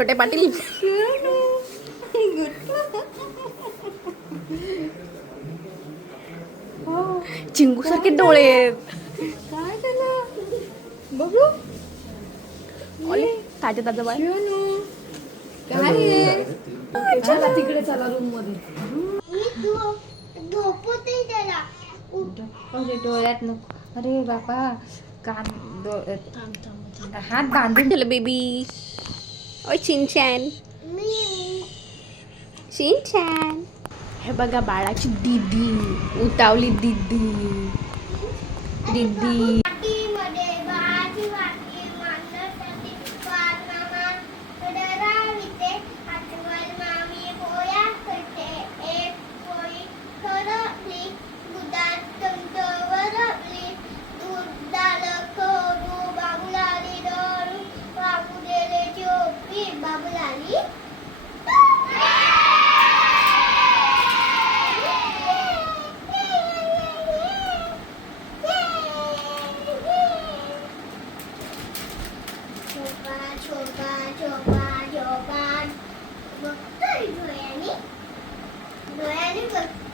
छोटे पाटील. चिंगू सारखे डोळे आहेत. काय झालं बघू. ताजे ताजं बाळ. काय आहे? चला तिकडे चला रूम मध्ये. अरे डोळ्यात नको. अरे बाबा कान हात बांधून चल बेबी. ओय चिनचॅन. चिनचॅन. हे बघा बाळाची दीदी. उतावली दीदी. दीदी. बघतोय डोळ्याने डोळ्याने बघ.